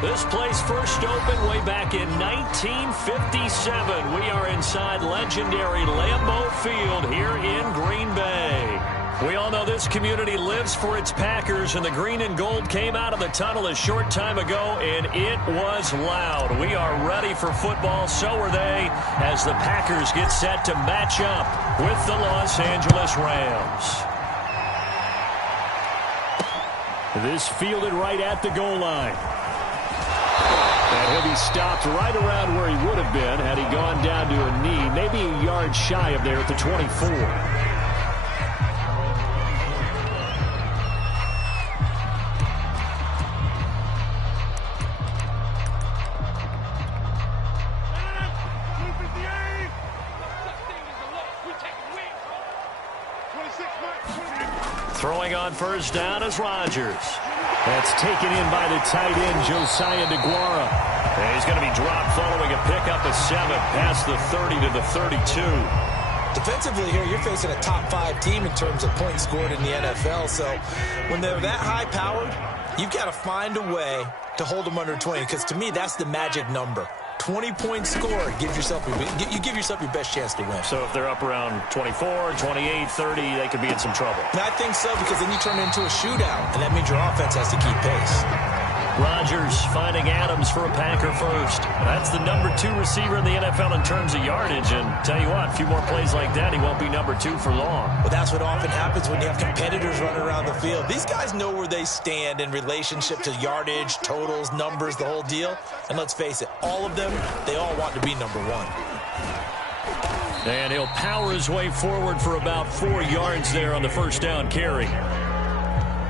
This place first opened way back in 1957. We are inside legendary Lambeau Field here in Green Bay. We all know this community lives for its Packers, and the green and gold came out of the tunnel a short time ago, and it was loud. We are ready for football, so are they, as the Packers get set to match up with the Los Angeles Rams. This fielded right at the goal line. And he'll be stopped right around where he would have been had he gone down to a knee, maybe a yard shy of there at the 24. Throwing on first down is Rodgers. That's taken in by the tight end, Josiah DeGuara. And he's going to be dropped following a pickup of 7 past the 30 to the 32. Defensively here, you're facing a top 5 team in terms of points scored in the NFL. So when they're that high-powered, you've got to find a way to hold them under 20, because to me, that's the magic number. 20-point score, you give yourself your best chance to win. So if they're up around 24, 28, 30, they could be in some trouble. And I think so, because then you turn it into a shootout, and that means your offense has to keep pace. Rodgers finding Adams for a Packer first. That's the number 2 receiver in the NFL in terms of yardage. And tell you what, a few more plays like that, he won't be number 2 for long. Well, that's what often happens when you have competitors running around the field. These guys know where they stand in relationship to yardage, totals, numbers, the whole deal. And let's face it, all of them, they all want to be number 1. And he'll power his way forward for about 4 yards there on the first down carry.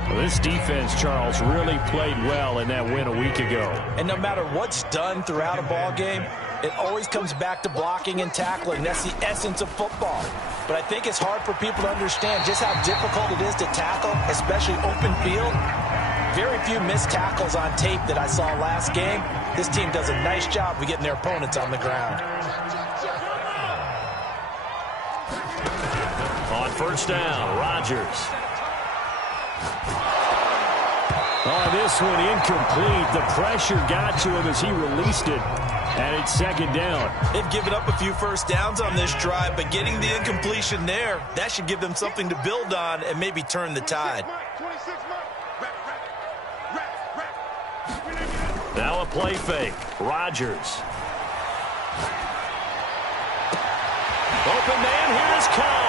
Well, this defense, Charles, really played well in that win a week ago. And no matter what's done throughout a ball game, it always comes back to blocking and tackling. That's the essence of football. But I think it's hard for people to understand just how difficult it is to tackle, especially open field. Very few missed tackles on tape that I saw last game. This team does a nice job of getting their opponents on the ground. On first down, Rodgers. Oh, this one incomplete. The pressure got to him as he released it. And it's second down. They've given up a few first downs on this drive, but getting the incompletion there, that should give them something to build on and maybe turn the tide. Now a play fake. Rodgers. Open man, here is Cobb.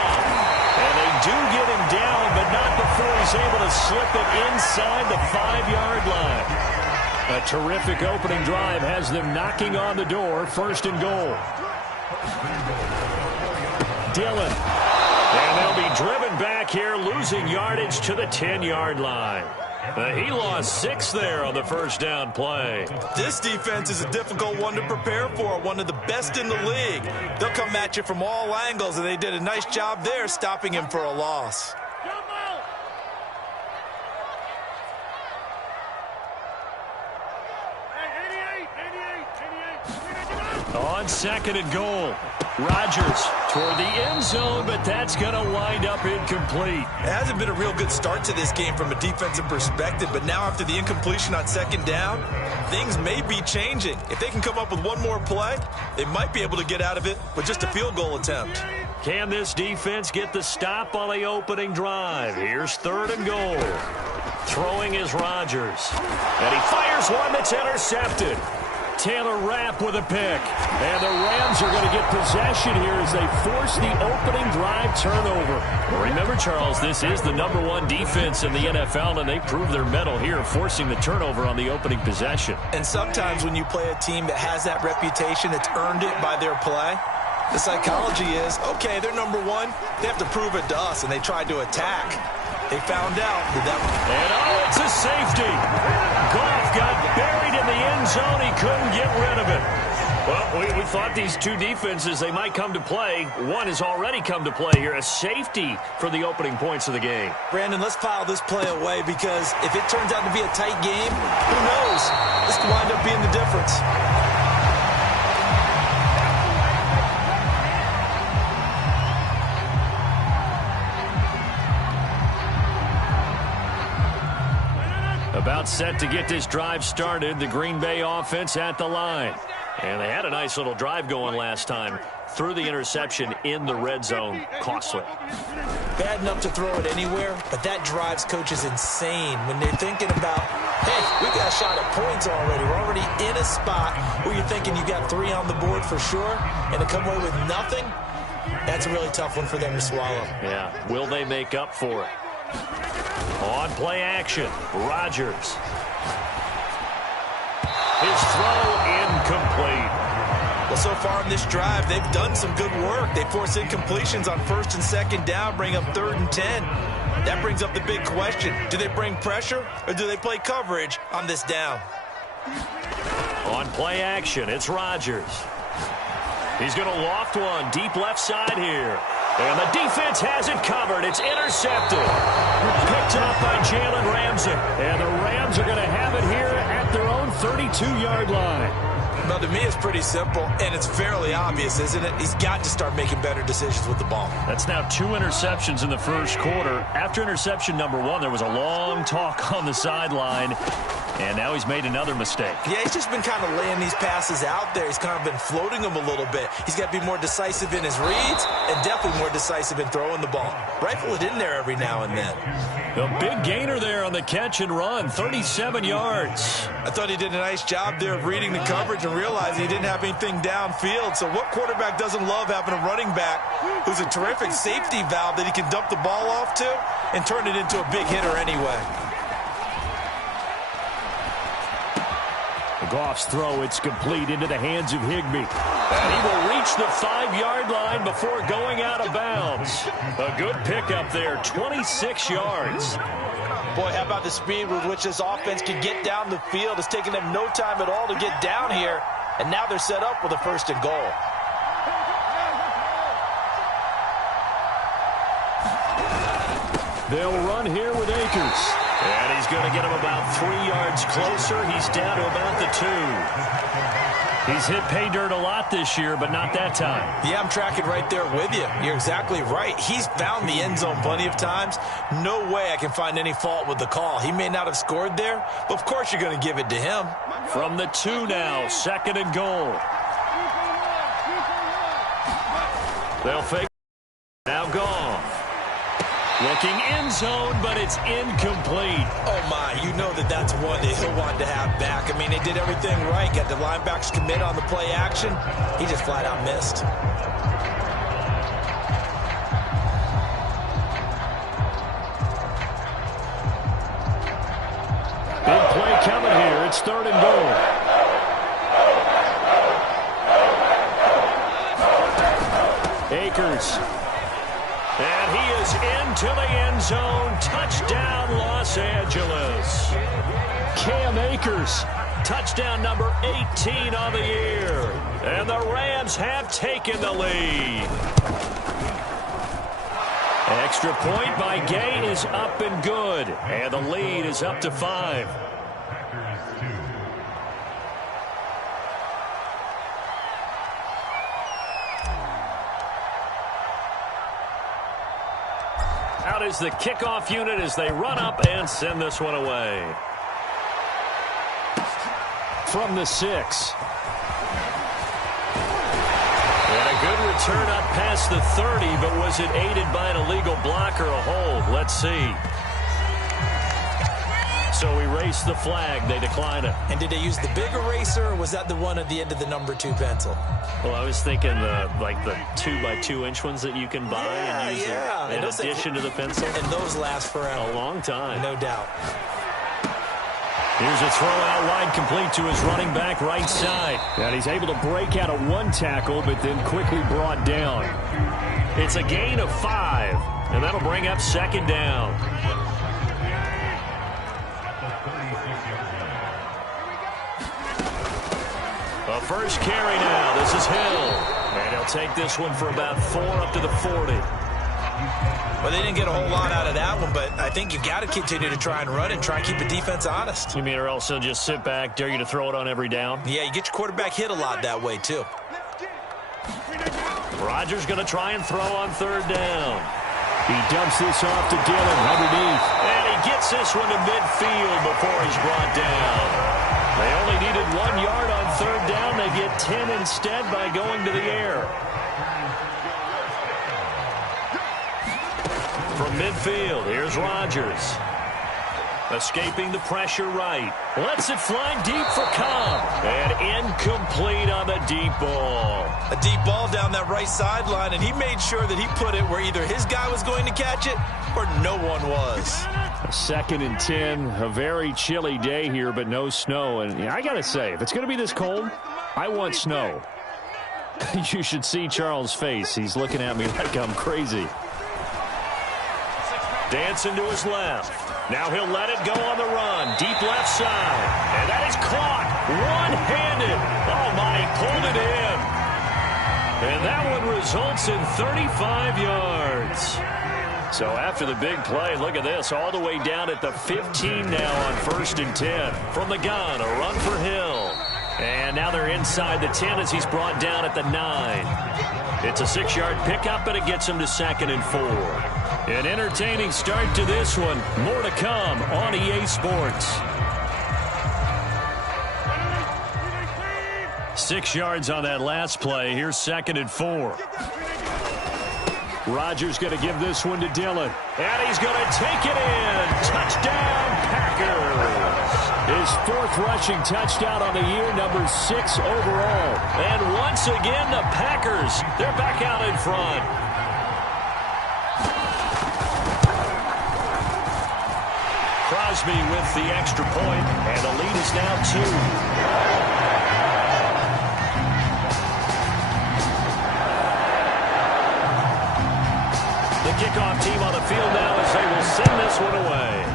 And they do get him down, but not before he's able to slip it inside the 5-yard line. A terrific opening drive has them knocking on the door, first and goal. Dillon. And they'll be driven back here, losing yardage to the 10-yard line. He lost 6 there on the first down play. This defense is a difficult one to prepare for, one of the best in the league. They'll come at you from all angles, and they did a nice job there stopping him for a loss. On second and goal, Rodgers toward the end zone, but that's going to wind up incomplete. It hasn't been a real good start to this game from a defensive perspective, but now after the incompletion on second down, things may be changing. If they can come up with one more play, they might be able to get out of it with just a field goal attempt. Can this defense get the stop on the opening drive? Here's third and goal. Throwing is Rodgers. And he fires one that's intercepted. Taylor Rapp with a pick. And the Rams are going to get possession here as they force the opening drive turnover. Remember, Charles, this is the number 1 defense in the NFL, and they prove their mettle here, forcing the turnover on the opening possession. And sometimes when you play a team that has that reputation, that's earned it by their play, the psychology is, okay, they're number 1. They have to prove it to us, and they tried to attack. They found out that And oh, it's a safety. Goff got buried in the end zone. He couldn't get rid of it. Well, we thought these two defenses, they might come to play. One has already come to play here. A safety for the opening points of the game. Brandon, let's file this play away, because if it turns out to be a tight game, who knows? This could wind up being the difference. About About set to get this drive started. The Green Bay offense at the line. And they had a nice little drive going last time. Threw the interception in the red zone. Costly. Bad enough to throw it anywhere, but that drives coaches insane when they're thinking about, hey, we got a shot at points already. We're already in a spot where you're thinking you got 3 on the board for sure, and to come away with nothing, that's a really tough one for them to swallow. Yeah, will they make up for it? On play action, Rodgers. His throw incomplete. Well, so far in this drive, they've done some good work. They force incompletions on 1st and 2nd down, bring up 3rd and 10. That brings up the big question. Do they bring pressure or do they play coverage on this down? On play action, it's Rodgers. He's going to loft one deep left side here. And the defense has it covered. It's intercepted. Picked up by Jalen Ramsey. And the Rams are going to have it here at their own 32-yard line. Well, to me, it's pretty simple, and it's fairly obvious, isn't it? He's got to start making better decisions with the ball. That's now 2 interceptions in the first quarter. After interception number 1, there was a long talk on the sideline, and now he's made another mistake. Yeah, he's just been kind of laying these passes out there. He's kind of been floating them a little bit. He's got to be more decisive in his reads and definitely more decisive in throwing the ball. Rifle it in there every now and then. A big gainer there on the catch and run, 37 yards. I thought he did a nice job there of reading the coverage and realizing he didn't have anything downfield. So what quarterback doesn't love having a running back who's a terrific safety valve that he can dump the ball off to and turn it into a big hitter anyway? Goff's throw, it's complete into the hands of Higbee. And he will reach the 5-yard line before going out of bounds. A good pickup there, 26 yards. Boy, how about the speed with which this offense can get down the field? It's taken them no time at all to get down here, and now they're set up with a 1st and goal. They'll run here with Akers. And he's going to get him about 3 yards closer. He's down to about the 2. He's hit pay dirt a lot this year, but not that time. Yeah, I'm tracking right there with you. You're exactly right. He's found the end zone plenty of times. No way I can find any fault with the call. He may not have scored there, but of course you're going to give it to him. From the 2 now, 2nd and goal. They'll fake. Now gone. Looking end zone, but it's incomplete. Oh, my. You know that's one that he'll want to have back. I mean, they did everything right. Got the linebackers commit on the play action. He just flat out missed. Big play coming here. It's 3rd and goal. Akers. And he is into the end zone. Touchdown, Los Angeles. Cam Akers, touchdown number 18 on the year. And the Rams have taken the lead. Extra point by Gay is up and good. And the lead is up to 5. Out is the kickoff unit as they run up and send this one away. From the 6. And a good return up past the 30, but was it aided by an illegal block or a hold? Let's see. So we race the flag. They decline it. And did they use the big eraser, or was that the one at the end of the number 2 pencil? Well, I was thinking like the 2x2-inch ones that you can buy and use in addition to the pencil. And those last forever. A long time. No doubt. Here's a throw out wide, complete to his running back right side. And he's able to break out of 1 tackle, but then quickly brought down. It's a gain of 5, and that'll bring up 2nd down. A first carry now. This is Hill. And he'll take this one for about 4 up to the 40. Well, they didn't get a whole lot out of that one, but I think you got to continue to try and run and try and keep the defense honest. You mean or else they'll just sit back, dare you to throw it on every down? Yeah, you get your quarterback hit a lot that way, too. Rodgers going to try and throw on 3rd down. He dumps this off to Dillon underneath. And he gets this one to midfield before he's brought down. They only needed 1 yard on third down. They get 10 instead by going to the air. From midfield, here's Rodgers. Escaping the pressure right. Lets it fly deep for Cobb. And incomplete on the deep ball. A deep ball down that right sideline, and he made sure that he put it where either his guy was going to catch it or no one was. 2nd and 10. A very chilly day here, but no snow. And I got to say, if it's going to be this cold, I want snow. You should see Charles' face. He's looking at me like I'm crazy. Dancing to his left. Now he'll let it go on the run. Deep left side. And that is caught. One-handed. Oh, my, he pulled it in. And that one results in 35 yards. So after the big play, look at this. All the way down at the 15 now on 1st and 10. From the gun, a run for Hill. And now they're inside the 10 as he's brought down at the 9. It's a 6-yard pickup, but it gets him to 2nd and 4. An entertaining start to this one. More to come on EA Sports. 6 yards on that last play. Here's 2nd and 4. Rodgers going to give this one to Dillon. And he's going to take it in. Touchdown, Packers. His 4th rushing touchdown on the year, number 6 overall. And once again, the Packers, they're back out in front. Crosby with the extra point, and the lead is now 2. The kickoff team on the field now as they will send this one away.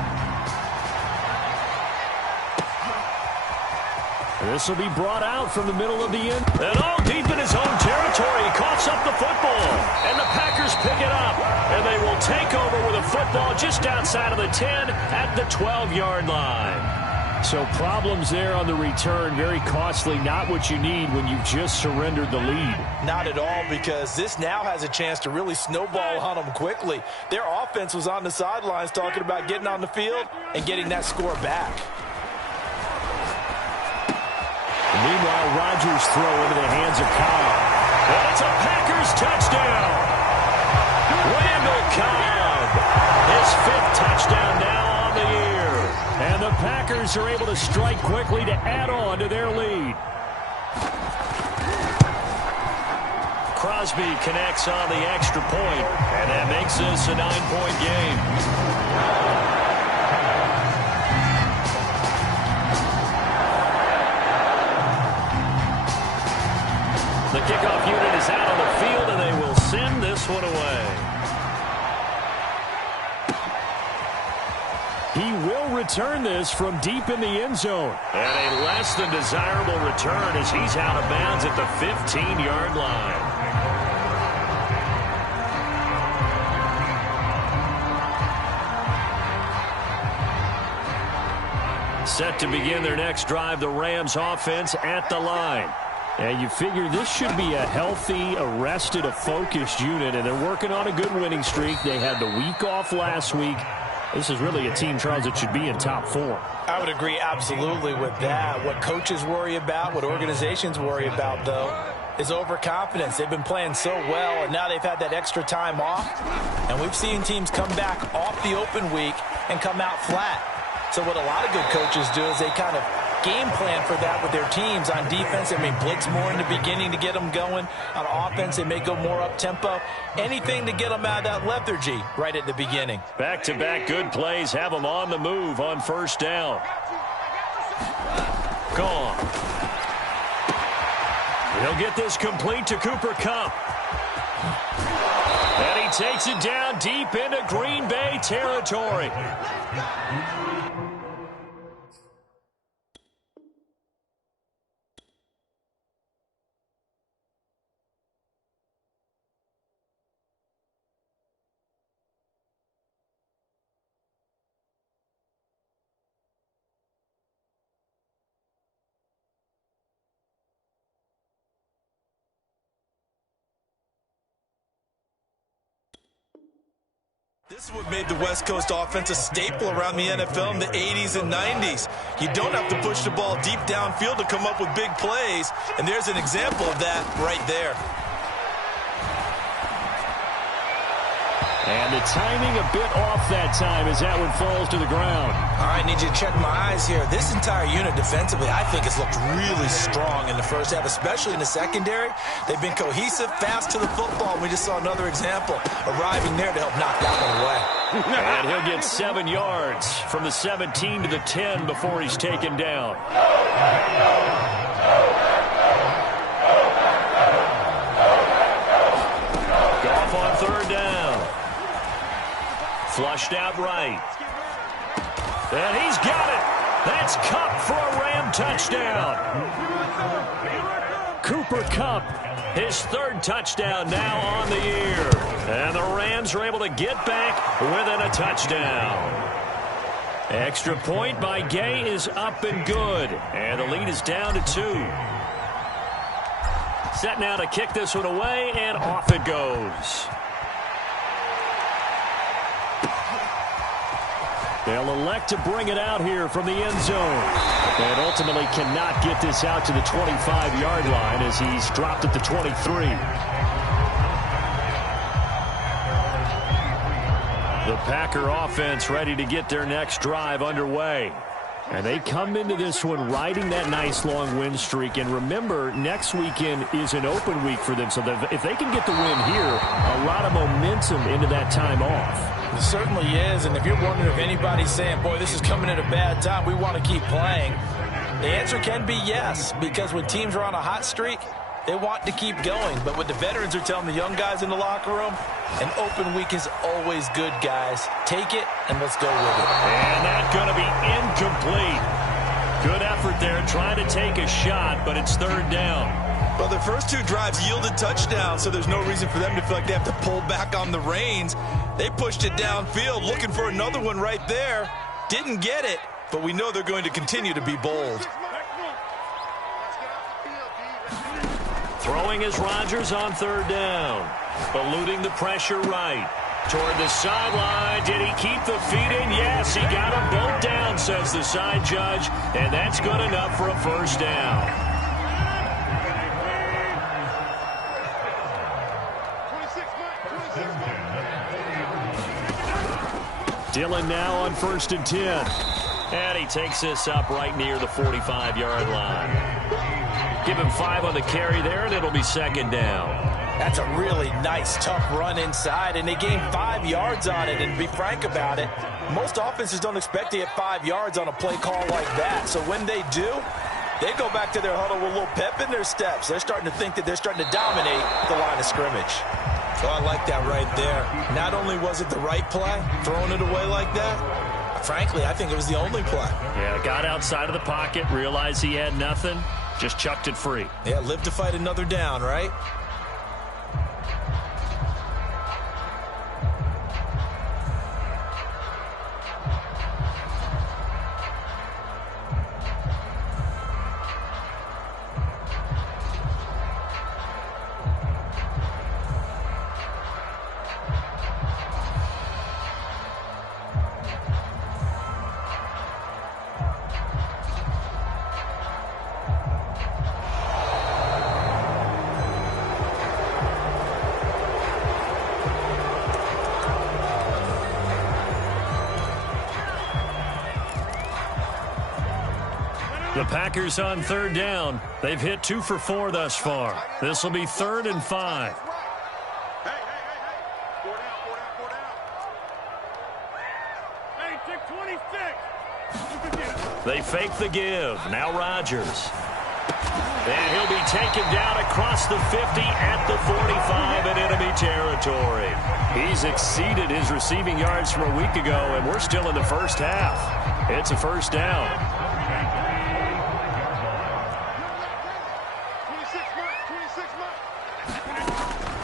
This will be brought out from the middle of the end. And all deep in his own territory. He coughs up the football. And the Packers pick it up. And they will take over with a football just outside of the 10 at the 12-yard line. So problems there on the return. Very costly. Not what you need when you've just surrendered the lead. Not at all, because this now has a chance to really snowball on them quickly. Their offense was on the sidelines talking about getting on the field and getting that score back. Meanwhile, Rodgers throw into the hands of Cobb. And it's a Packers touchdown. Randall Cobb. His 5th touchdown now on the year. And the Packers are able to strike quickly to add on to their lead. Crosby connects on the extra point, and that makes this a 9-point game. The kickoff unit is out on the field, and they will send this one away. He will return this from deep in the end zone. And a less than desirable return as he's out of bounds at the 15-yard line. Set to begin their next drive, the Rams offense at the line. And you figure this should be a healthy, arrested, a focused unit, and they're working on a good winning streak. They had the week off last week. This is really a team, Charles, that should be in top 4. I would agree absolutely with that. What coaches worry about, what organizations worry about, though, is overconfidence. They've been playing so well, and now they've had that extra time off. And we've seen teams come back off the open week and come out flat. So what a lot of good coaches do is they kind of game plan for that with their teams. On defense, they may blitz more in the beginning to get them going. On offense, they may go more up-tempo. Anything to get them out of that lethargy right at the beginning. Back-to-back good plays have them on the move on 1st down. Gone. He'll get this complete to Cooper Kupp. And he takes it down deep into Green Bay territory. This is what made the West Coast offense a staple around the NFL in the 80s and 90s. You don't have to push the ball deep downfield to come up with big plays, and there's an example of that right there. And the timing a bit off that time as that one falls to the ground. All right, I need you to check my eyes here. This entire unit defensively, I think, has looked really strong in the first half, especially in the secondary. They've been cohesive, fast to the football. We just saw another example arriving there to help knock that one away. And he'll get 7 yards from the 17 to the 10 before he's taken down. Goff on third down. Flushed out right. And he's got it. That's Kupp for a Ram touchdown. Cooper Kupp, his 3rd touchdown now on the year. And the Rams are able to get back within a touchdown. Extra point by Gay is up and good. And the lead is down to 2. Set now to kick this one away, and off it goes. They'll elect to bring it out here from the end zone. And ultimately cannot get this out to the 25-yard line as he's dropped at the 23. The Packer offense ready to get their next drive underway. And they come into this one riding that nice long win streak. And remember, next weekend is an open week for them. So if they can get the win here, a lot of momentum into that time off. It certainly is. And if you're wondering if anybody's saying, boy, this is coming at a bad time, we want to keep playing, the answer can be yes. Because when teams are on a hot streak, they want to keep going. But what the veterans are telling the young guys in the locker room, an open week is always good, guys. Take it, and let's go with it. And that's going to be incomplete. Good effort there, trying to take a shot, but it's 3rd down. Well, their first 2 drives yielded touchdowns, so there's no reason for them to feel like they have to pull back on the reins. They pushed it downfield, looking for another one right there. Didn't get it, but we know they're going to continue to be bold. Throwing is Rodgers on 3rd down. Eluding the pressure right. Toward the sideline. Did he keep the feet in? Yes, he got them both down, says the side judge. And that's good enough for a 1st down. Dillon now on 1st and 10. And he takes this up right near the 45-yard line. Give him 5 on the carry there, and it'll be 2nd down. That's a really nice, tough run inside, and they gained 5 yards on it. And to be frank about it, most offenses don't expect to get 5 yards on a play call like that. So when they do, they go back to their huddle with a little pep in their steps. They're starting to think that they're starting to dominate the line of scrimmage. Oh, I like that right there. Not only was it the right play, throwing it away like that, frankly, I think it was the only play. Yeah, got outside of the pocket, realized he had nothing, just chucked it free. Yeah, live to fight another down, right? The Packers on 3rd down. They've hit 2 for 4 thus far. This will be 3rd and 5. They fake the give. Now Rodgers. And he'll be taken down across the 50 at the 45 in enemy territory. He's exceeded his receiving yards from a week ago, and we're still in the first half. It's a 1st down.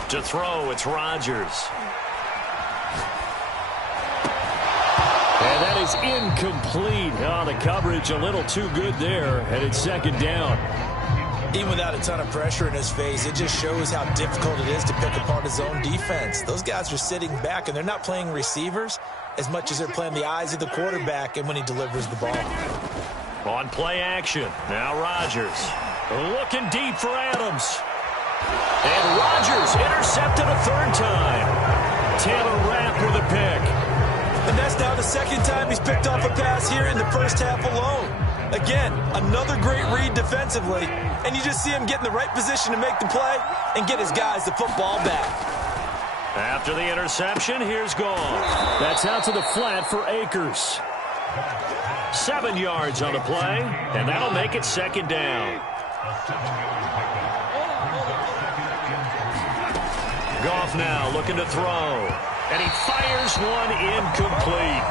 To throw, it's Rodgers. And that is incomplete. Oh, the coverage a little too good there, and it's 2nd down. Even without a ton of pressure in his face, it just shows how difficult it is to pick apart his own defense. Those guys are sitting back, and they're not playing receivers as much as they're playing the eyes of the quarterback and when he delivers the ball. On play action, now Rodgers. Looking deep for Adams. And Rodgers intercepted a third time. Taylor Rapp with a pick. And that's now the second time he's picked off a pass here in the first half alone. Again, another great read defensively, and you just see him get in the right position to make the play and get his guys the football back. After the interception, here's Goff. That's out to the flat for Akers. 7 yards on the play, and that'll make it second down. Goff now looking to throw, and he fires one incomplete.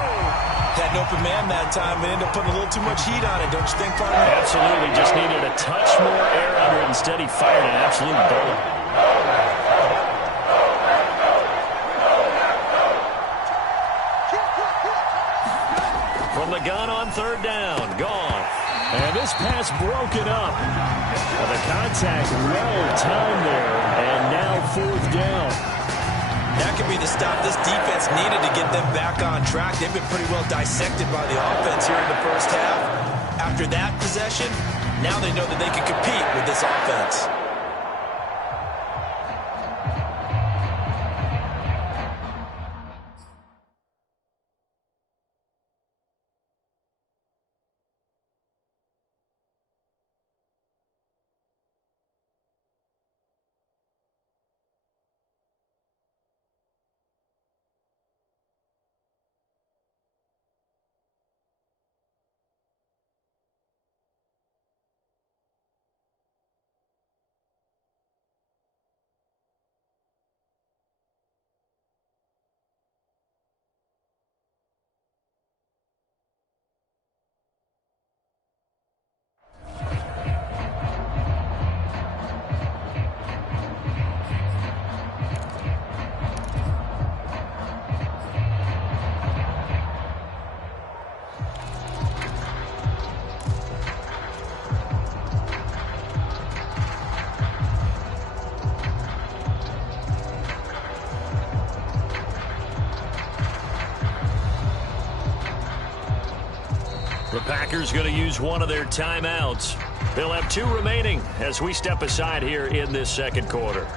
Had an open man that time, but ended up putting a little too much heat on it, don't you think, partner? Absolutely, just needed a touch more air under it. Instead, he fired an absolute bullet. From the gun on third down, Goff. And this pass broken up. Well, the contact well-timed there, and now fourth down. That could be the stop this defense needed to get them back on track. They've been pretty well dissected by the offense here in the first half. After that possession, now they know that they can compete with this offense. The Packers going to use one of their timeouts. They'll have 2 remaining as we step aside here in this second quarter.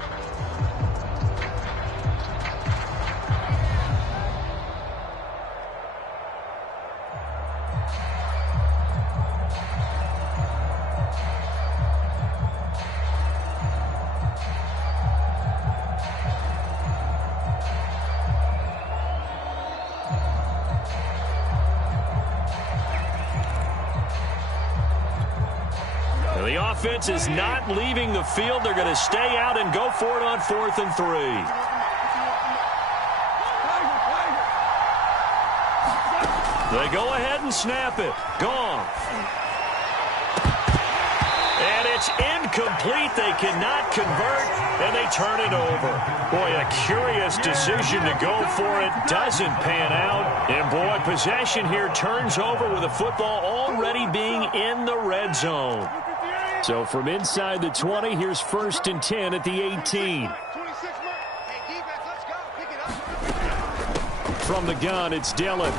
The offense is not leaving the field. They're going to stay out and go for it on 4th and 3. They go ahead and snap it. Gone. And it's incomplete. They cannot convert, and they turn it over. Boy, a curious decision to go for it. Doesn't pan out. And, boy, possession here turns over with the football already being in the red zone. So from inside the 20, here's 1st and 10 at the 18. From the gun, it's Dillon.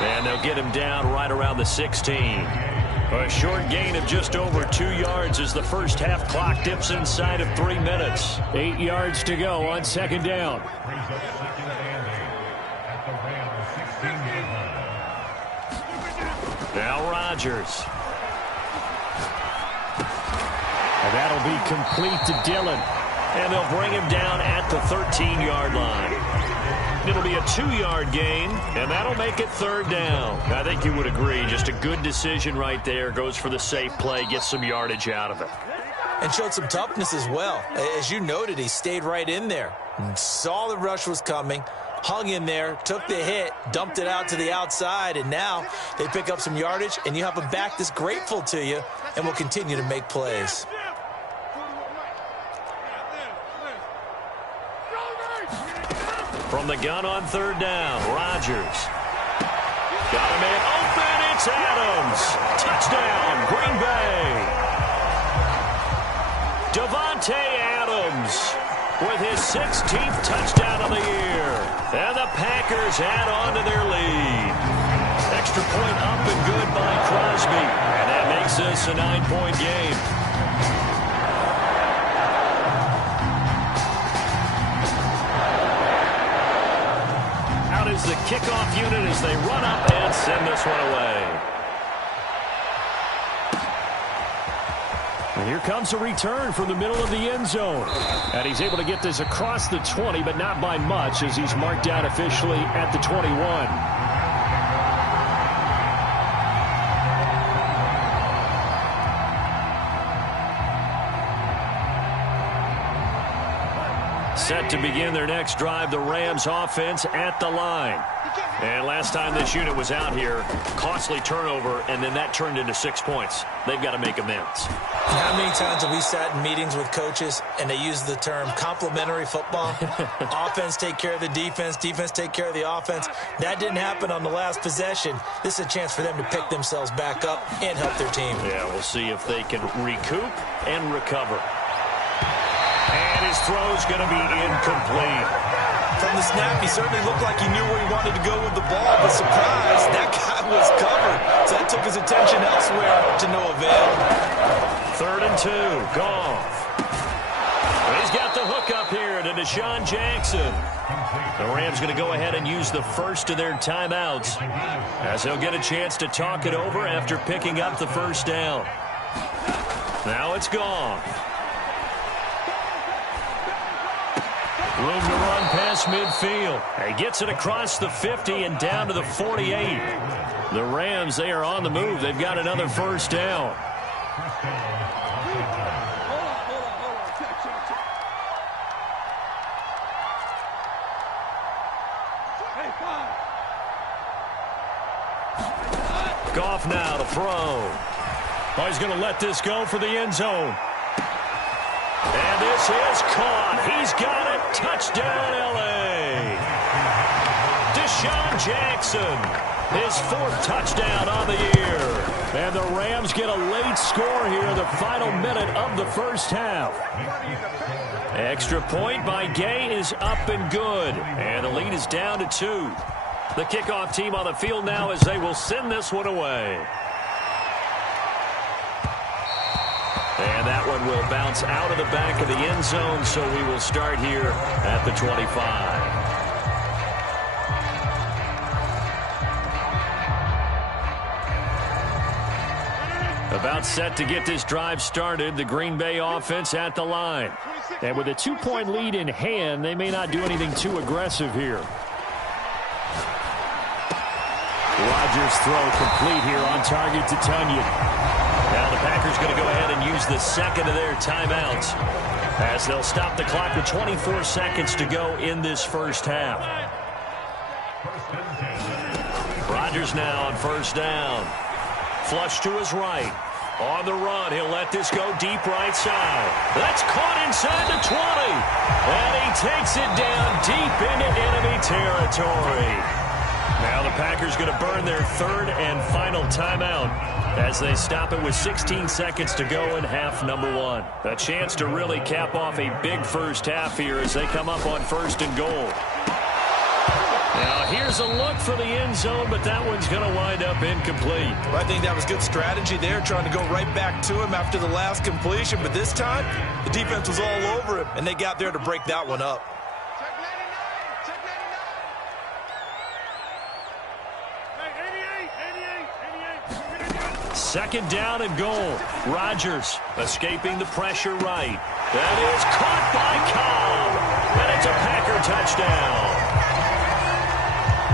And they'll get him down right around the 16. A short gain of just over 2 yards as the first half clock dips inside of 3 minutes. 8 yards to go on second down. Now Rodgers. And that'll be complete to Dillon. And they'll bring him down at the 13-yard line. It'll be a 2-yard gain, and that'll make it third down. I think you would agree. Just a good decision right there. Goes for the safe play, gets some yardage out of it. And showed some toughness as well. As you noted, he stayed right in there. Saw the rush was coming, hung in there, took the hit, dumped it out to the outside, and now they pick up some yardage, and you have a back that's grateful to you and will continue to make plays. From the gun on third down, Rodgers. Got a man open, it's Adams. Touchdown, Green Bay. Davante Adams with his 16th touchdown of the year. And the Packers add on to their lead. Extra point up and good by Crosby. And that makes this a 9-point game. Out is the kickoff unit as they run up and send this one away. And here comes a return from the middle of the end zone. And he's able to get this across the 20, but not by much as he's marked down officially at the 21. Set to begin their next drive, the Rams offense at the line. And last time this unit was out here, costly turnover, and then that turned into 6 points. They've got to make amends. How many times have we sat in meetings with coaches and they use the term complementary football? Offense take care of the defense, defense take care of the offense. That didn't happen on the last possession. This is a chance for them to pick themselves back up and help their team. Yeah, we'll see if they can recoup and recover. And his throw's going to be incomplete. From the snap, he certainly looked like he knew where he wanted to go with the ball, but surprise, that guy was covered. So that took his attention elsewhere to no avail. 3rd and 2, Goff. He's got the hook up here to Deshaun Jackson. The Rams going to go ahead and use the first of their timeouts as they'll get a chance to talk it over after picking up the first down. Now it's Goff. Room to run past midfield. He gets it across the 50 and down to the 48. The Rams, they are on the move. They've got another first down. Goff now to throw. Oh, he's going to let this go for the end zone. And this is caught. He's got it. Touchdown, L.A. Deshaun Jackson, his 4th touchdown on the year. And the Rams get a late score here, the final minute of the first half. Extra point by Gay is up and good. And the lead is down to 2. The kickoff team on the field now as they will send this one away. And that one will bounce out of the back of the end zone, so we will start here at the 25. About set to get this drive started, the Green Bay offense at the line. And with a 2-point lead in hand, they may not do anything too aggressive here. Rodgers throw complete here on target to Tunyon. Now the Packers going to go ahead and use the second of their timeouts as they'll stop the clock with 24 seconds to go in this first half. Rodgers now on first down. Flush to his right. On the run, he'll let this go deep right side. That's caught inside the 20. And he takes it down deep into enemy territory. Now the Packers going to burn their 3rd and final timeout as they stop it with 16 seconds to go in half number 1. A chance to really cap off a big first half here as they come up on 1st and goal. Now here's a look for the end zone, but that one's going to wind up incomplete. Well, I think that was good strategy there, trying to go right back to him after the last completion. But this time, the defense was all over him, and they got there to break that one up. Second down and goal. Rodgers escaping the pressure right. That is caught by Cobb. And it's a Packer touchdown.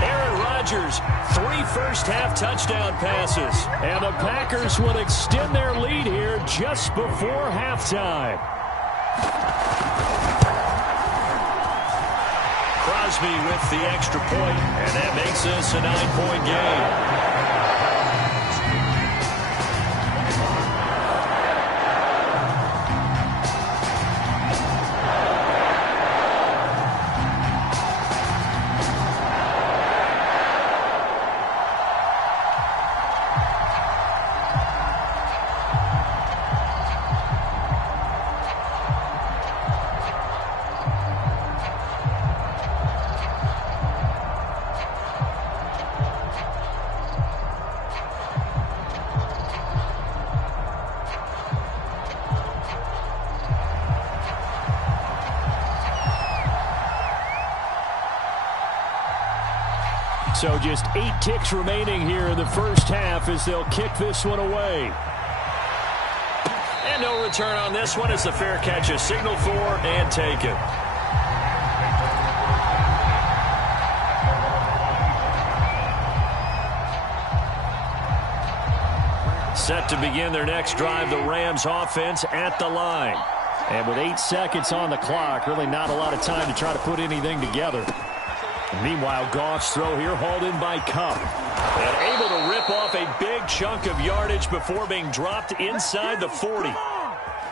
Aaron Rodgers, 3 first-half touchdown passes. And the Packers would extend their lead here just before halftime. Crosby with the extra point, and that makes this a 9-point game. So just 8 ticks remaining here in the first half as they'll kick this one away. And no return on this one as the fair catch is signaled for and taken. Set to begin their next drive, the Rams offense at the line. And with 8 seconds on the clock, really not a lot of time to try to put anything together. And meanwhile, Goff's throw here hauled in by Kupp. And able to rip off a big chunk of yardage before being dropped inside the 40.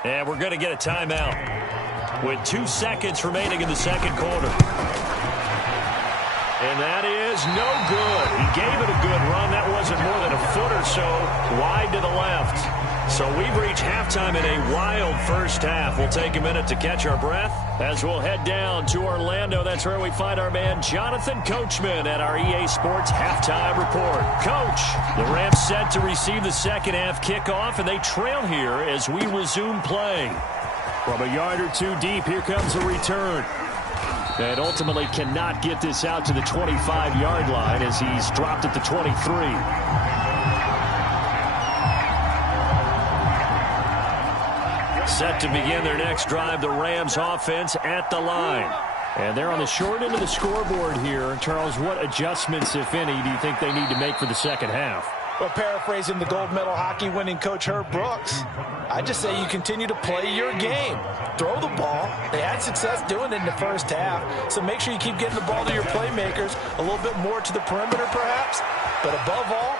And we're going to get a timeout with 2 seconds remaining in the second quarter. And that is no good. He gave it a good run. That wasn't more than a foot or so wide to the left. So we've reached halftime in a wild first half. We'll take a minute to catch our breath as we'll head down to Orlando. That's where we find our man Jonathan Coachman at our EA Sports Halftime Report. Coach, the Rams set to receive the second half kickoff, and they trail here as we resume play. From a yard or two deep, here comes a return. And ultimately cannot get this out to the 25-yard line as he's dropped at the 23. Set to begin their next drive, the Rams offense at the line. And they're on the short end of the scoreboard here. Charles, what adjustments, if any, do you think they need to make for the second half? Well, paraphrasing the gold medal hockey winning coach Herb Brooks, I just say you continue to play your game. Throw the ball. They had success doing it in the first half, so make sure you keep getting the ball to your playmakers, a little bit more to the perimeter perhaps, but above all,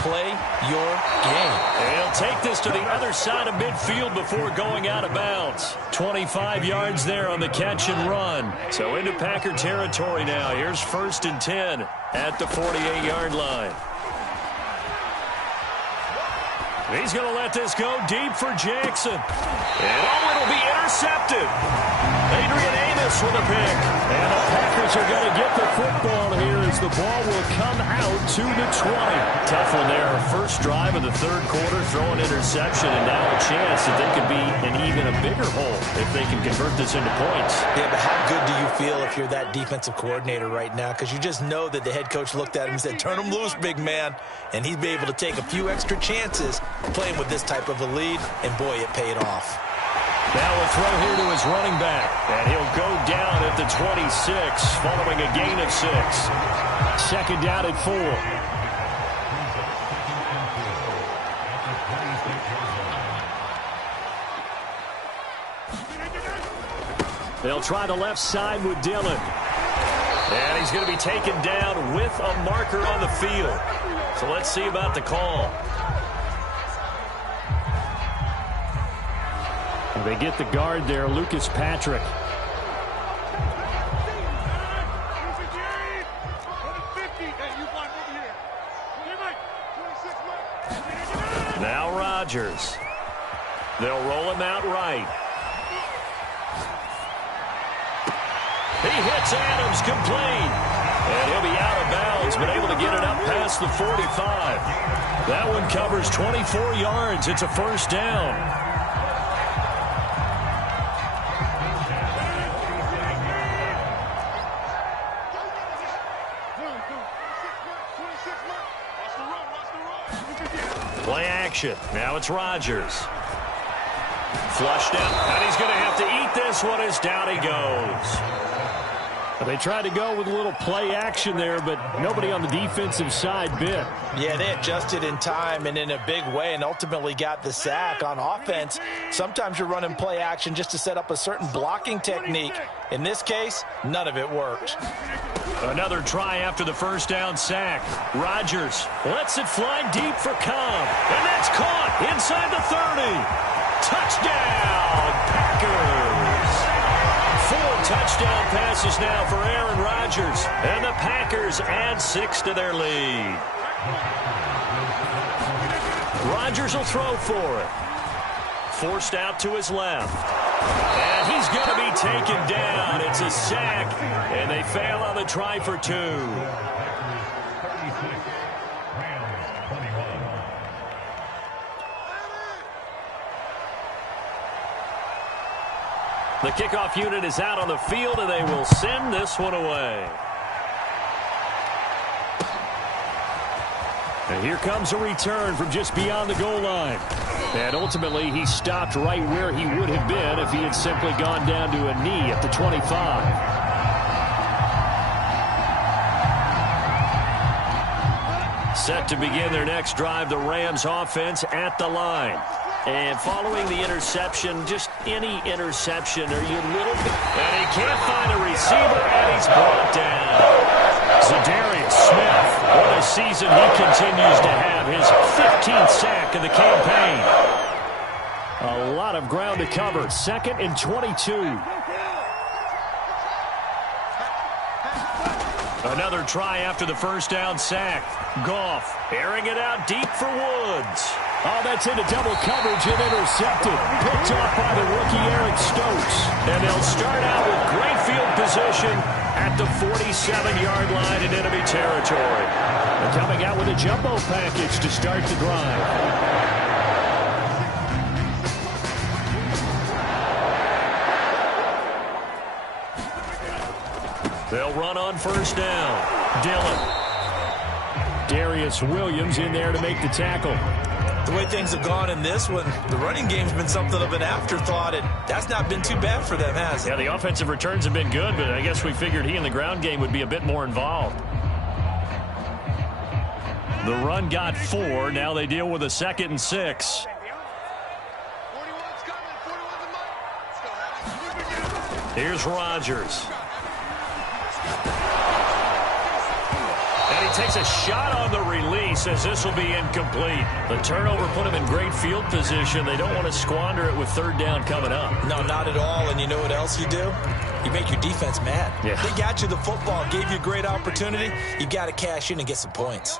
play your game. And he'll take this to the other side of midfield before going out of bounds. 25 yards there on the catch and run. So into Packer territory now. Here's 1st and 10 at the 48-yard line. He's going to let this go deep for Jackson. And it'll be intercepted. Adrian Amos with a pick. And the Packers are going to get the football here as the ball will come out to the 20. Tough one there. First drive of the third quarter, throw an interception, and now a chance that they could be in even a bigger hole if they can convert this into points. Yeah, but how good do you feel if you're that defensive coordinator right now? Because you just know that the head coach looked at him and said, turn him loose, big man. And he'd be able to take a few extra chances playing with this type of a lead, and boy, it paid off. Now a throw here to his running back, and he'll go down at the 26 following a gain of 6. Second down at 4. They'll try the left side with Dillon. And he's going to be taken down with a marker on the field. So let's see about the call. They get the guard there, Lucas Patrick. Now Rodgers. They'll roll him out right. He hits Adams complete. And he'll be out of bounds, but able to get it up past the 45. That one covers 24 yards. It's a first down. Play action. Now it's Rodgers. Flushed out. And he's going to have to eat this one as down he goes. They tried to go with a little play action there, but nobody on the defensive side bit. Yeah, they adjusted in time and in a big way and ultimately got the sack. On offense, sometimes you're running play action just to set up a certain blocking technique. In this case, none of it worked. Another try after the first down sack. Rodgers lets it fly deep for Cobb. And that's caught inside the 30. Touchdown, Packers. 4 touchdown passes now for Aaron Rodgers. And the Packers add 6 to their lead. Rodgers will throw for it. Forced out to his left. And he's going to be taken down. It's a sack. And they fail on the try for 2. The kickoff unit is out on the field, and they will send this one away. And here comes a return from just beyond the goal line. And ultimately, he stopped right where he would have been if he had simply gone down to a knee at the 25. Set to begin their next drive, the Rams offense at the line. And following the interception, just any interception, are you a little bit... And he can't find a receiver, and he's brought down. Zadarius Smith, what a season he continues to have, his 15th sack of the campaign. A lot of ground to cover, 2nd and 22. Another try after the first down sack. Goff airing it out deep for Woods. Oh, that's into double coverage and intercepted. Picked off by the rookie Eric Stokes. And they'll start out with great field position at the 47-yard line in enemy territory. They're coming out with a jumbo package to start the drive. They'll run on first down. Dillon. Darius Williams in there to make the tackle. The way things have gone in this one, the running game's been something of an afterthought, and that's not been too bad for them, has it? Yeah, the offensive returns have been good, but I guess we figured he in the ground game would be a bit more involved. The run got 4. Now they deal with a 2nd and 6. Here's Rodgers. And he takes a shot on the release as this will be incomplete. The turnover put him in great field position. They don't want to squander it with 3rd down coming up. No, not at all. And you know what else you do? You make your defense mad. Yeah. They got you the football, gave you a great opportunity. You got to cash in and get some points.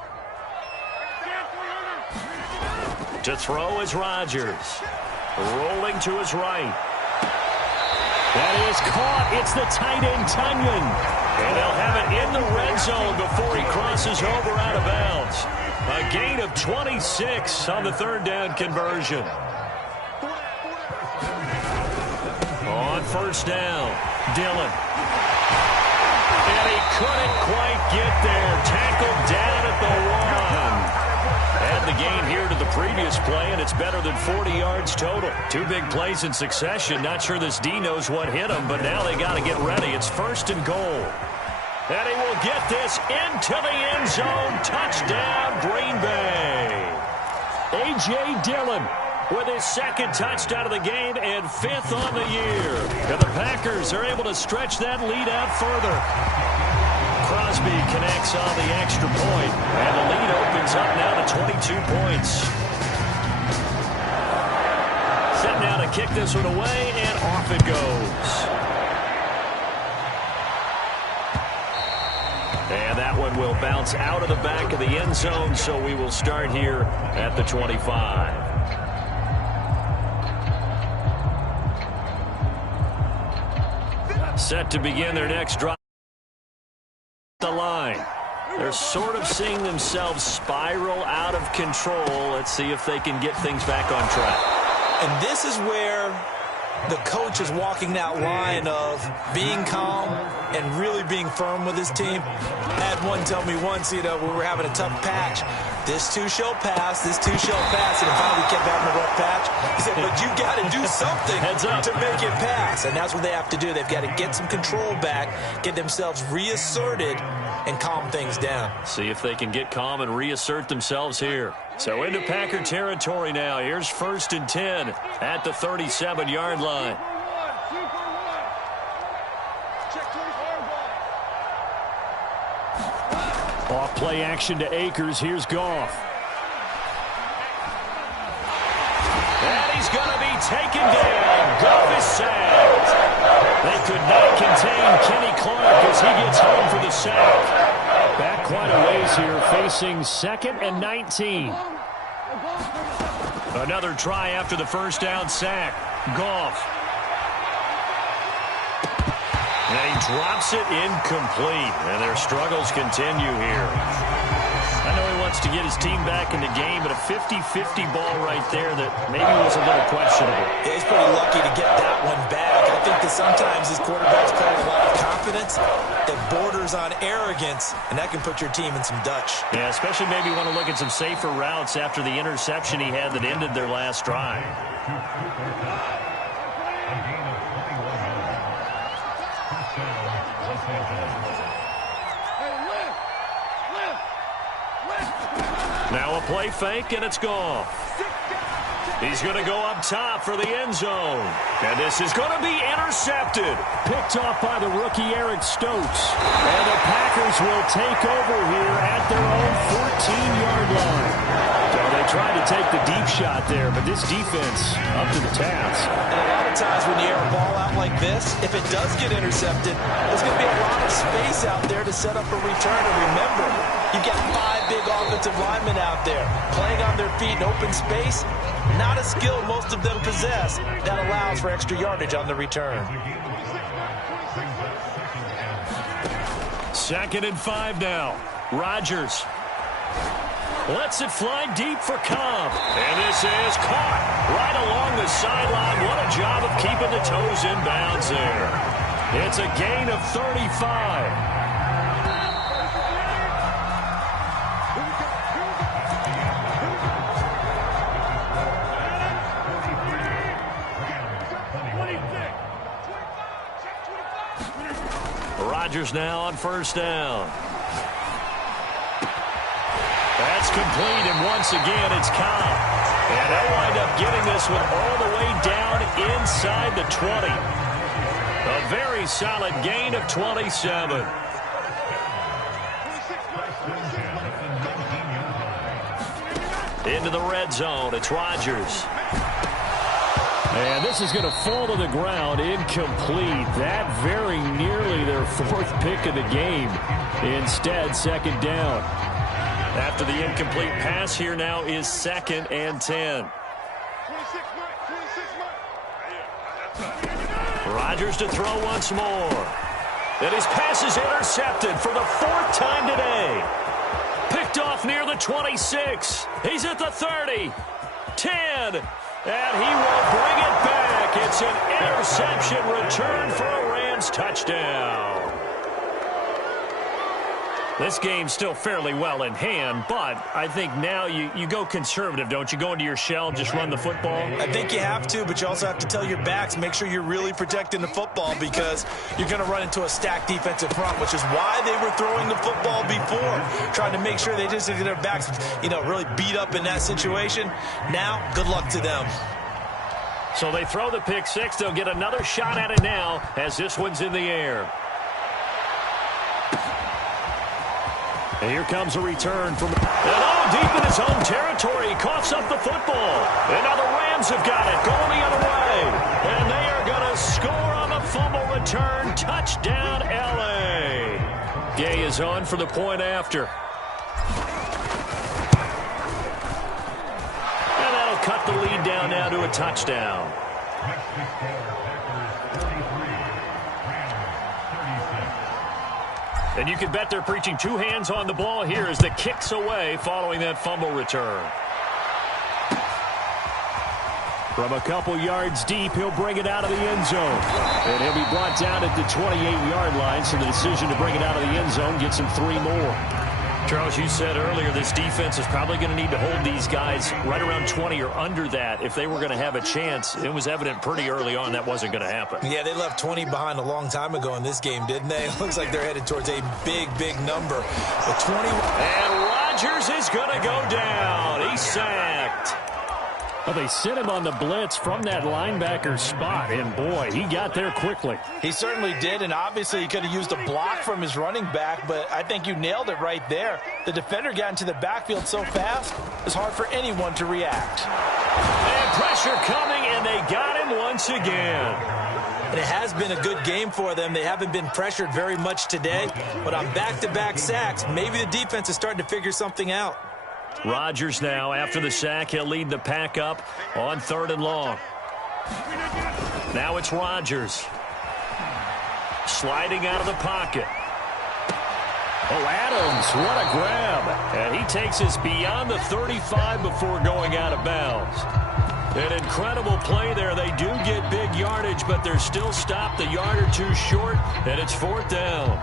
To throw is Rodgers. Rolling to his right. That is caught. It's the tight end, Tunyon. And they'll have it in the red zone before he crosses over out of bounds. A gain of 26 on the 3rd down conversion. On first down, Dillon. And he couldn't quite get there. Tackled down at the 1. Add the gain here to the previous play, and it's better than 40 yards total. 2 big plays in succession. Not sure this D knows what hit him, but now they got to get ready. It's 1st and goal. And he will get this into the end zone. Touchdown, Green Bay. A.J. Dillon with his 2nd touchdown of the game and 5th on the year. And the Packers are able to stretch that lead out further. Crosby connects on the extra point, and the lead opens up now to 22 points. Set now to kick this one away, and off it goes. And that one will bounce out of the back of the end zone, so we will start here at the 25. Set to begin their next drive. The line. They're sort of seeing themselves spiral out of control. Let's see if they can get things back on track. And this is where the coach is walking that line of being calm and really being firm with his team. I had one tell me once, when we were having a tough patch, this too shall pass, this too shall pass, and finally we kept having a rough patch. He said, but you got to do something to make it pass, and that's what they have to do. They've got to get some control back, get themselves reasserted, and calm things down. See if they can get calm and reassert themselves here. So into Packer territory now. Here's 1st and 10 at the 37-yard line. Off play action to Akers. Here's Goff. And he's going to be taken down. Goff is sacked. They could not contain Kenny Clark as he gets home for the sack. Back quite a ways here, facing 2nd and 19. Another try after the first down sack. Goff. And he drops it incomplete. And their struggles continue here. I know he wants to get his team back in the game, but a 50-50 ball right there that maybe was a little questionable. Yeah, he's pretty lucky to get that one back. I I think that sometimes these quarterbacks play with a lot of confidence that borders on arrogance, and that can put your team in some Dutch. Yeah, especially maybe want to look at some safer routes after the interception he had that ended their last drive. Now a play fake, and it's gone. He's going to go up top for the end zone. And this is going to be intercepted. Picked off by the rookie Eric Stokes. And the Packers will take over here at their own 14-yard line. So they tried to take the deep shot there, but this defense up to the task. And a lot of times when you air a ball out like this, if it does get intercepted, there's going to be a lot of space out there to set up a return. And remember, you've got 5 big offensive linemen out there playing on their feet in open space. Not a skill most of them possess that allows for extra yardage on the return. 2nd and 5 now. Rodgers lets it fly deep for Cobb. And this is caught right along the sideline. What a job of keeping the toes in bounds there. It's a gain of 35. Rodgers now on 1st down. That's complete, and once again, it's Cobb. And they'll wind up getting this one all the way down inside the 20. A very solid gain of 27. Into the red zone, it's Rodgers. And this is going to fall to the ground, incomplete. That very nearly their 4th pick of the game. Instead, 2nd down. After the incomplete pass, here now is 2nd and 10. Rodgers to throw once more. And his pass is intercepted for the 4th time today. Picked off near the 26. He's at the 30. 10. And he will bring it back. It's an interception return for a Rams touchdown. This game's still fairly well in hand, but I think now you go conservative, don't you? Go into your shell, just run the football? I think you have to, but you also have to tell your backs, make sure you're really protecting the football because you're going to run into a stacked defensive front, which is why they were throwing the football before, trying to make sure they just get their backs, really beat up in that situation. Now, good luck to them. So they throw the pick six. They'll get another shot at it now as this one's in the air. And here comes a return from deep in his own territory. He coughs up the football. And now the Rams have got it going the other way. And they are going to score on the fumble return. Touchdown, L.A. Gay is on for the point after. And that'll cut the lead down now to a touchdown. And you can bet they're preaching two hands on the ball here as the kick's away following that fumble return. From a couple yards deep, he'll bring it out of the end zone. And he'll be brought down at the 28-yard line, so the decision to bring it out of the end zone gets him 3 more. Charles, you said earlier this defense is probably going to need to hold these guys right around 20 or under that if they were going to have a chance. It was evident pretty early on that wasn't going to happen. Yeah, they left 20 behind a long time ago in this game, didn't they? It looks like they're headed towards a big, big number. The 20. And Rodgers is going to go down. He's sacked. Well, they sent him on the blitz from that linebacker spot, and boy, he got there quickly. He certainly did, and obviously he could have used a block from his running back, but I think you nailed it right there. The defender got into the backfield so fast, it's hard for anyone to react. And pressure coming, and they got him once again. And it has been a good game for them. They haven't been pressured very much today, but on back-to-back sacks, maybe the defense is starting to figure something out. Rodgers now, after the sack, he'll lead the pack up on 3rd and long. Now it's Rodgers. Sliding out of the pocket. Oh, Adams, what a grab. And he takes us beyond the 35 before going out of bounds. An incredible play there. They do get big yardage, but they're still stopped a yard or two short, and it's 4th down.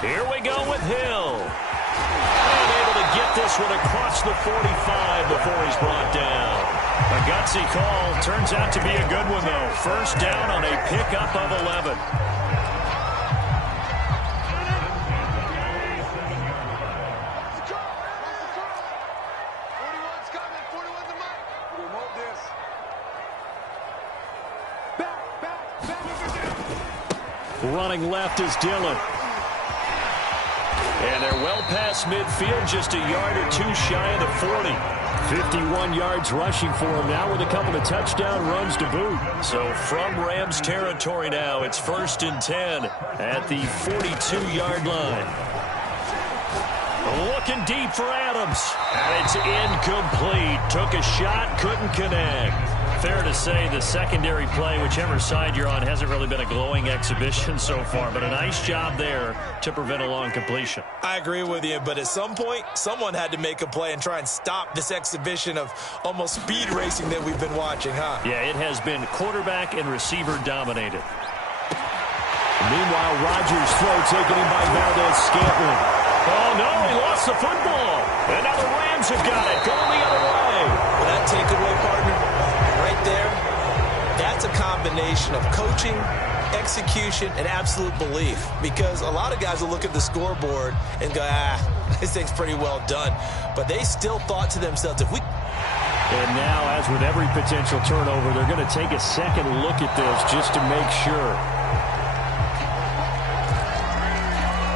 Here we go with Hill. And able to get this one across the 45 before he's brought down. A gutsy call. Turns out to be a good one, though. First down on a pickup of 11. Running left is Dillon. And they're well past midfield, just a yard or two shy of the 40. 51 yards rushing for him now with a couple of touchdown runs to boot. So from Rams territory now, it's 1st and 10 at the 42-yard line. Looking deep for Adams. And it's incomplete. Took a shot, couldn't connect. Fair to say the secondary play, whichever side you're on, hasn't really been a glowing exhibition so far, but a nice job there to prevent a long completion. I agree with you, but at some point, someone had to make a play and try and stop this exhibition of almost speed racing that we've been watching, huh? Yeah, it has been quarterback and receiver dominated. Meanwhile, Rodgers' throw taken in by Valdez-Scantling. Oh, no, he lost the football. And now the Rams have got it, going the other way. Well, that takeaway, partner, right there, that's a combination of coaching, execution, and absolute belief. Because a lot of guys will look at the scoreboard and go, this thing's pretty well done. But they still thought to themselves, if we... And now, as with every potential turnover, they're going to take a second look at this just to make sure.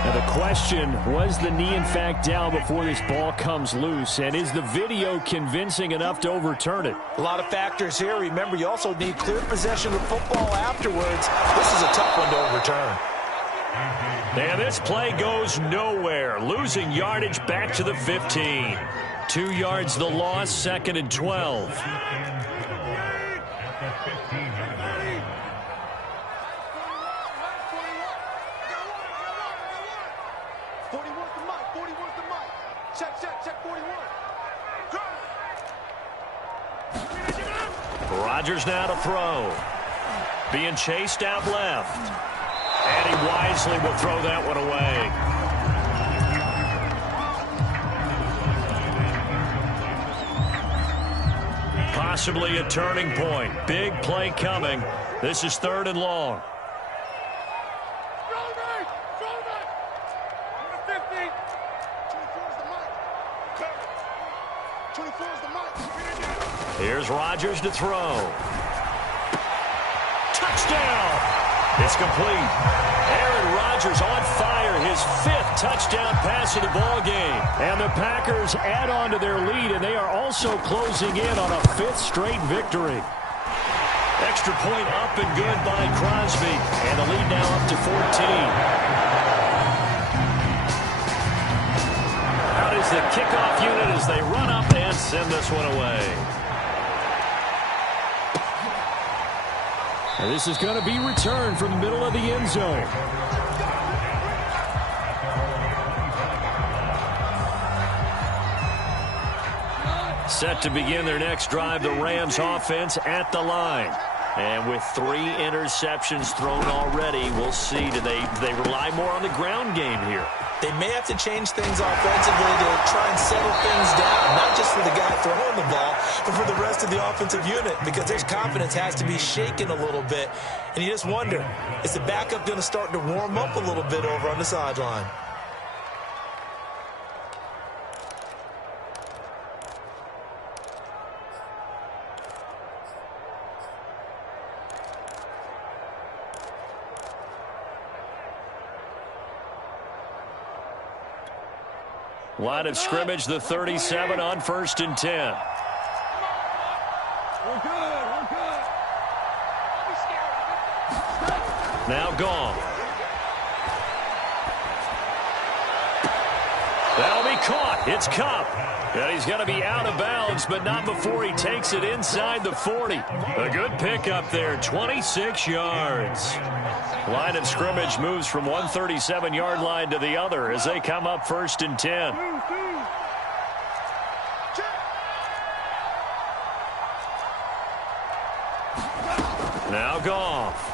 Now the question, was the knee in fact down before this ball comes loose? And is the video convincing enough to overturn it? A lot of factors here. Remember, you also need clear possession of the football afterwards. This is a tough one to overturn. And this play goes nowhere. Losing yardage back to the 15. 2 yards the loss, 2nd and 12. Rodgers now to throw. Being chased out left. And he wisely will throw that one away. Possibly a turning point. Big play coming. This is 3rd and long. Here's Rodgers to throw. Touchdown! It's complete. Aaron Rodgers on fire, his 5th touchdown pass of the ball game. And the Packers add on to their lead, and they are also closing in on a 5th straight victory. Extra point up and good by Crosby. And the lead now up to 14. Out is the kickoff unit as they run up and send this one away. And this is going to be returned from the middle of the end zone. Set to begin their next drive, the Rams offense at the line. And with 3 interceptions thrown already, we'll see. Do they rely more on the ground game here? They may have to change things offensively to try and settle things down, not just for the guy throwing the ball, but for the rest of the offensive unit, because their confidence has to be shaken a little bit. And you just wonder, is the backup going to start to warm up a little bit over on the sideline? Line of scrimmage, the 37 on 1st and 10. Now gone. That'll be caught. It's Kupp. And he's going to be out of bounds, but not before he takes it inside the 40. A good pickup there, 26 yards. Line of scrimmage moves from 137-yard line to the other as they come up 1st and 10. Now Goff.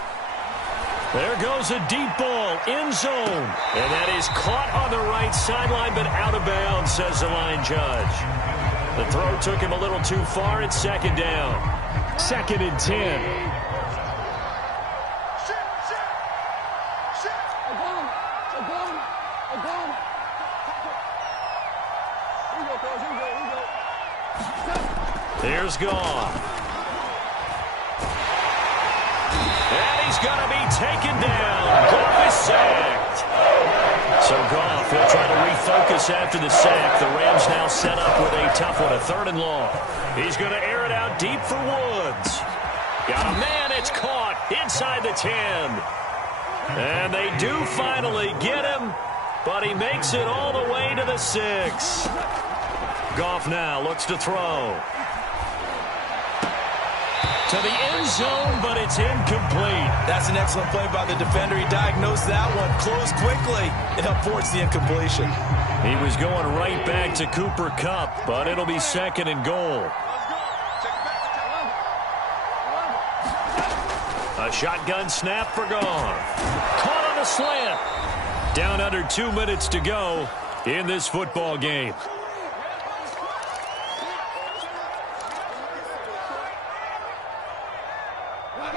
There goes a deep ball, end zone. And that is caught on the right sideline, but out of bounds, says the line judge. The throw took him a little too far. It's 2nd down. 2nd and 10. Here's Goff. And he's going to be taken down. Goff is sacked. So Goff, he'll try to refocus after the sack. The Rams now set up with a tough one, a 3rd and long. He's going to air it out deep for Woods. Got a man, it's caught inside the 10. And they do finally get him, but he makes it all the way to the 6. Goff now looks to throw. To the end zone, but it's incomplete. That's an excellent play by the defender. He diagnosed that one, closed quickly, and helped force the incompletion. He was going right back to Cooper Kupp, but it'll be 2nd and goal. A shotgun snap for Goff. Caught on a slant. Down under 2 minutes to go in this football game.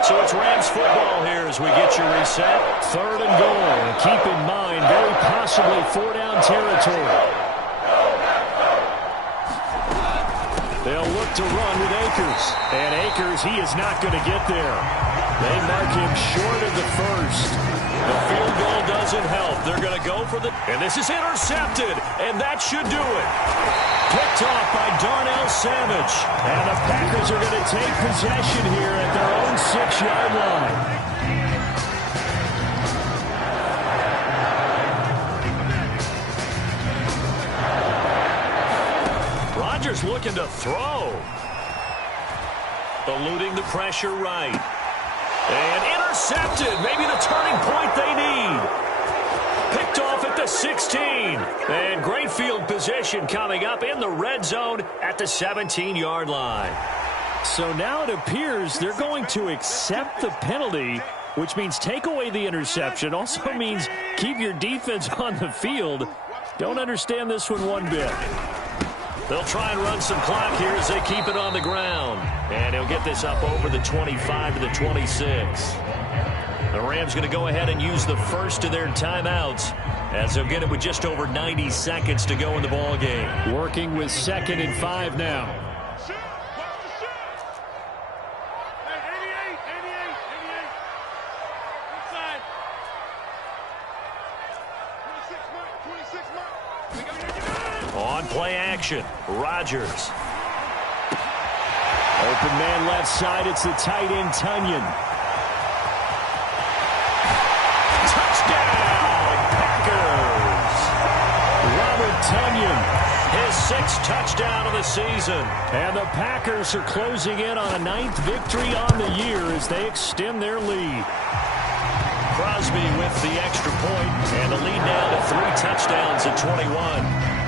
So it's Rams football here as we get you reset. 3rd and goal. And keep in mind, very possibly 4-down territory. They'll look to run with Akers. And Akers, he is not going to get there. They mark him short of the 1st. The field goal doesn't help. They're going to go for the... And this is intercepted. And that should do it. Picked off by Darnell Savage. And the Packers are going to take possession here at their own 6-yard line. Rodgers looking to throw. Eluding the pressure right. And intercepted. Maybe the turning point they need. Picked off at the 16. And great field position coming up in the red zone at the 17-yard line. So now it appears they're going to accept the penalty, which means take away the interception. Also means keep your defense on the field. Don't understand this one bit. They'll try and run some clock here as they keep it on the ground. And he'll get this up over the 25 to the 26. The Rams going to go ahead and use the first of their timeouts as they'll get it with just over 90 seconds to go in the ball game. Working with 2nd and 5 now. On play action, Rodgers. Open man left side, it's the tight end, Tunyon. Touchdown, Packers! Robert Tunyon, his 6th touchdown of the season. And the Packers are closing in on a 9th victory on the year as they extend their lead. Crosby with the extra point, and the lead now to 3 touchdowns at 21.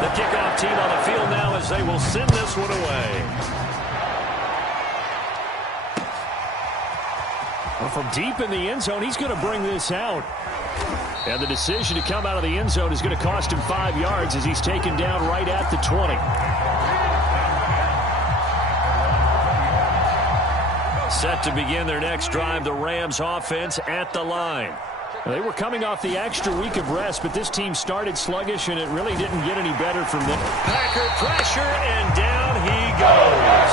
The kickoff team on the field now as they will send this one away. Well, from deep in the end zone, he's going to bring this out. And the decision to come out of the end zone is going to cost him 5 yards as he's taken down right at the 20. Set to begin their next drive, the Rams offense at the line. They were coming off the extra week of rest, but this team started sluggish, and it really didn't get any better from them. Packer pressure, and down he goes.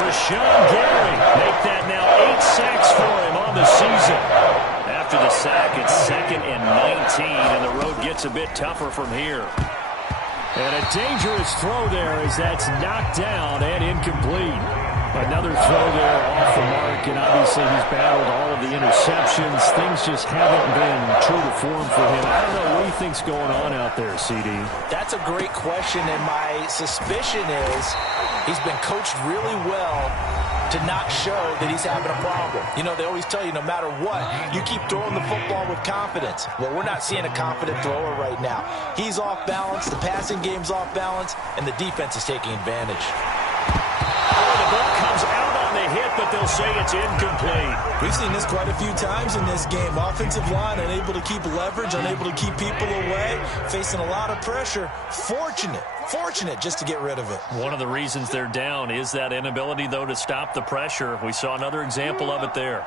Rashawn Gary make that now 8 sacks for him on the season. After the sack, it's 2nd and 19, and the road gets a bit tougher from here. And a dangerous throw there as that's knocked down and incomplete. A Another throw there off the mark, and obviously he's battled all of the interceptions. Things just haven't been true to form for him. I don't know what he thinks going on out there, CD. That's a great question, and my suspicion is he's been coached really well to not show that he's having a problem. You know, they always tell you no matter what, you keep throwing the football with confidence. Well, we're not seeing a confident thrower right now. He's off balance, the passing game's off balance, and the defense is taking advantage. The ball comes out on the hit, but they'll say it's incomplete. We've seen this quite a few times in this game. Offensive line unable to keep leverage, unable to keep people away, facing a lot of pressure. Fortunate just to get rid of it. One of the reasons they're down is that inability, though, to stop the pressure. We saw another example of it there.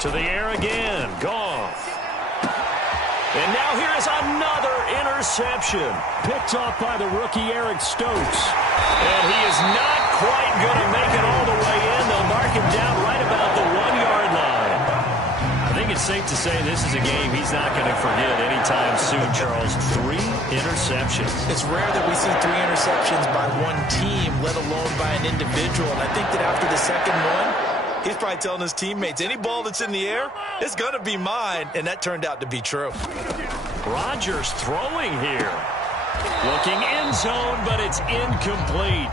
To the air again. Goff. And now here is another interception. Picked off by the rookie Eric Stokes. And he is not quite going to make it all the way in. They'll mark him down right about the 1-yard line. I think it's safe to say this is a game he's not going to forget anytime soon, Charles. 3 interceptions. It's rare that we see 3 interceptions by one team, let alone by an individual. And I think that after the second one, he's probably telling his teammates, any ball that's in the air, it's going to be mine. And that turned out to be true. Rodgers throwing here. Looking end zone, but it's incomplete.